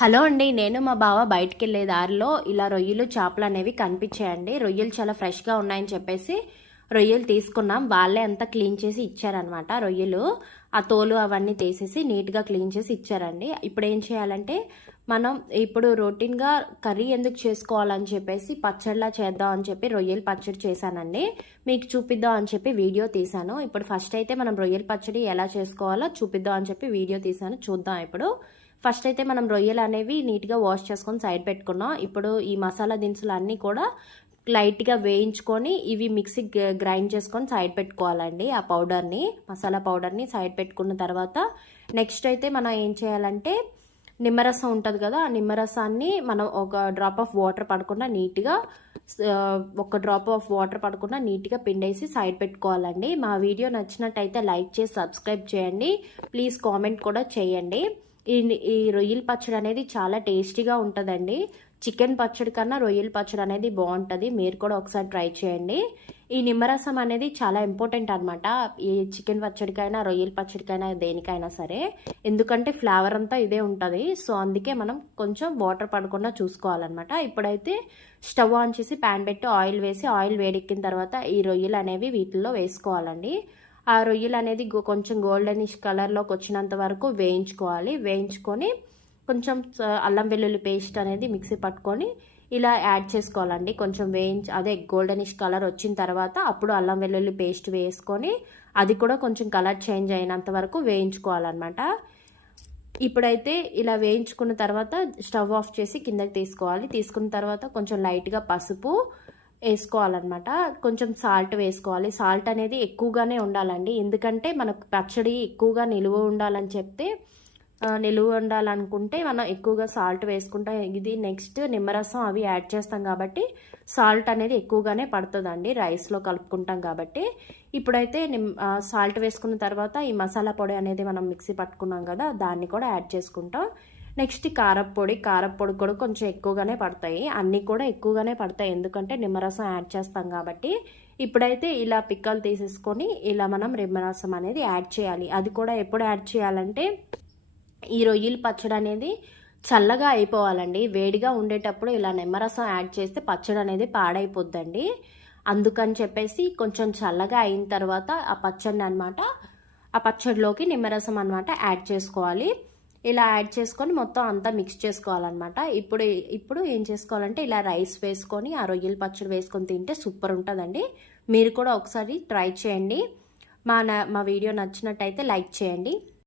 Hello అండి, నేను మా బావ బయటికెళ్ళే దారిలో ఇలా రొయ్యలు చేపలు అనేవి కనిపించాయండి. రొయ్యలు చాలా ఫ్రెష్గా ఉన్నాయని చెప్పేసి రొయ్యలు తీసుకున్నాం. వాళ్ళే అంతా క్లీన్ చేసి ఇచ్చారనమాట. రొయ్యలు ఆ తోలు అవన్నీ తీసేసి నీట్గా క్లీన్ చేసి ఇచ్చారండి. ఇప్పుడు ఏం చేయాలంటే మనం ఇప్పుడు రొటీన్గా కర్రీ ఎందుకు చేసుకోవాలని చెప్పేసి పచ్చడిలా చేద్దాం అని చెప్పి రొయ్యలు పచ్చడి చేశానండి. మీకు చూపిద్దాం అని చెప్పి వీడియో తీశాను. ఇప్పుడు ఫస్ట్ అయితే మనం రొయ్యల పచ్చడి ఎలా చేసుకోవాలో చూపిద్దాం అని చెప్పి వీడియో తీశాను. చూద్దాం ఇప్పుడు. ఫస్ట్ అయితే మనం రొయ్యలు అనేవి నీట్గా వాష్ చేసుకొని సైడ్ పెట్టుకున్నాం. ఇప్పుడు ఈ మసాలా దినుసులు అన్నీ కూడా లైట్గా వేయించుకొని ఇవి మిక్సీ గ్రైండ్ చేసుకొని సైడ్ పెట్టుకోవాలండి. ఆ పౌడర్ని, మసాలా పౌడర్ని సైడ్ పెట్టుకున్న తర్వాత నెక్స్ట్ అయితే మనం ఏం చేయాలంటే నిమ్మరసం ఉంటుంది కదా, ఆ నిమ్మరసాన్ని మనం ఒక డ్రాప్ ఆఫ్ వాటర్ పడకుండా నీట్గా నీట్గా పిండేసి సైడ్ పెట్టుకోవాలండి. మా వీడియో నచ్చినట్టయితే లైక్ చేసి సబ్స్క్రైబ్ చేయండి. ప్లీజ్ కామెంట్ కూడా చేయండి. ఈ రొయ్యల పచ్చడి అనేది చాలా టేస్టీగా ఉంటుందండి. చికెన్ పచ్చడి కన్నా రొయ్యల పచ్చడి అనేది బాగుంటుంది. మీరు కూడా ఒకసారి ట్రై చేయండి. ఈ నిమ్మరసం అనేది చాలా ఇంపార్టెంట్ అనమాట. ఈ చికెన్ పచ్చడికైనా రొయ్యల పచ్చడికైనా దేనికైనా సరే, ఎందుకంటే ఫ్లేవర్ అంతా ఇదే ఉంటుంది. సో అందుకే మనం కొంచెం వాటర్ పడకుండా చూసుకోవాలన్నమాట. ఇప్పుడైతే స్టవ్ ఆన్ చేసి ప్యాన్ పెట్టి ఆయిల్ వేసి, ఆయిల్ వేడెక్కిన తర్వాత ఈ రొయ్యలు అనేవి వీటిల్లో వేసుకోవాలండి. ఆ రొయ్యలు అనేది కొంచెం గోల్డెనిష్ కలర్లోకి వచ్చినంత వరకు వేయించుకోవాలి. వేయించుకొని కొంచెం అల్లం వెల్లుల్లి పేస్ట్ అనేది మిక్సీ పట్టుకొని ఇలా యాడ్ చేసుకోవాలండి. కొంచెం అదే గోల్డెనిష్ కలర్ వచ్చిన తర్వాత అప్పుడు అల్లం వెల్లుల్లి పేస్ట్ వేసుకొని అది కూడా కొంచెం కలర్ చేంజ్ అయినంత వరకు వేయించుకోవాలన్నమాట. ఇప్పుడైతే ఇలా వేయించుకున్న తర్వాత స్టవ్ ఆఫ్ చేసి కిందకి తీసుకోవాలి. తీసుకున్న తర్వాత కొంచెం లైట్గా పసుపు వేసుకోవాలన్నమాట. కొంచెం సాల్ట్ వేసుకోవాలి. సాల్ట్ అనేది ఎక్కువగానే ఉండాలండి, ఎందుకంటే మనకు పచ్చడి ఎక్కువగా నిలువ ఉండాలనుకుంటే మనం ఎక్కువగా సాల్ట్ వేసుకుంటాం. ఇది నెక్స్ట్ నిమ్మరసం అవి యాడ్ చేస్తాం కాబట్టి సాల్ట్ అనేది ఎక్కువగానే పడుతుందండి, రైస్లో కలుపుకుంటాం కాబట్టి. ఇప్పుడైతే సాల్ట్ వేసుకున్న తర్వాత ఈ మసాలా పొడి అనేది మనం మిక్సీ పట్టుకున్నాం కదా, దాన్ని కూడా యాడ్ చేసుకుంటాం. నెక్స్ట్ కారప్పొడి కూడా కొంచెం ఎక్కువగానే పడతాయి. అన్నీ కూడా ఎక్కువగానే పడతాయి, ఎందుకంటే నిమ్మరసం యాడ్ చేస్తాం కాబట్టి. ఇప్పుడైతే ఇలా పిక్కలు తీసేసుకొని ఇలా మనం నిమ్మరసం అనేది యాడ్ చేయాలి. అది కూడా ఎప్పుడు యాడ్ చేయాలంటే ఈ రొయ్యల పచ్చడి అనేది చల్లగా అయిపోవాలండి. వేడిగా ఉండేటప్పుడు ఇలా నిమ్మరసం యాడ్ చేస్తే పచ్చడి అనేది పాడైపోద్దండి. అందుకని చెప్పేసి కొంచెం చల్లగా అయిన తర్వాత ఆ పచ్చడిలోకి నిమ్మరసం అనమాట యాడ్ చేసుకోవాలి. ఇలా యాడ్ చేసుకొని మొత్తం అంతా మిక్స్ చేసుకోవాలన్నమాట. ఇప్పుడు ఏం చేసుకోవాలంటే ఇలా రైస్ వేసుకొని ఆ రొయ్యల పచ్చడి వేసుకొని తింటే సూపర్ ఉంటుందండి. మీరు కూడా ఒకసారి ట్రై చేయండి. మా వీడియో నచ్చినట్టయితే లైక్ చేయండి.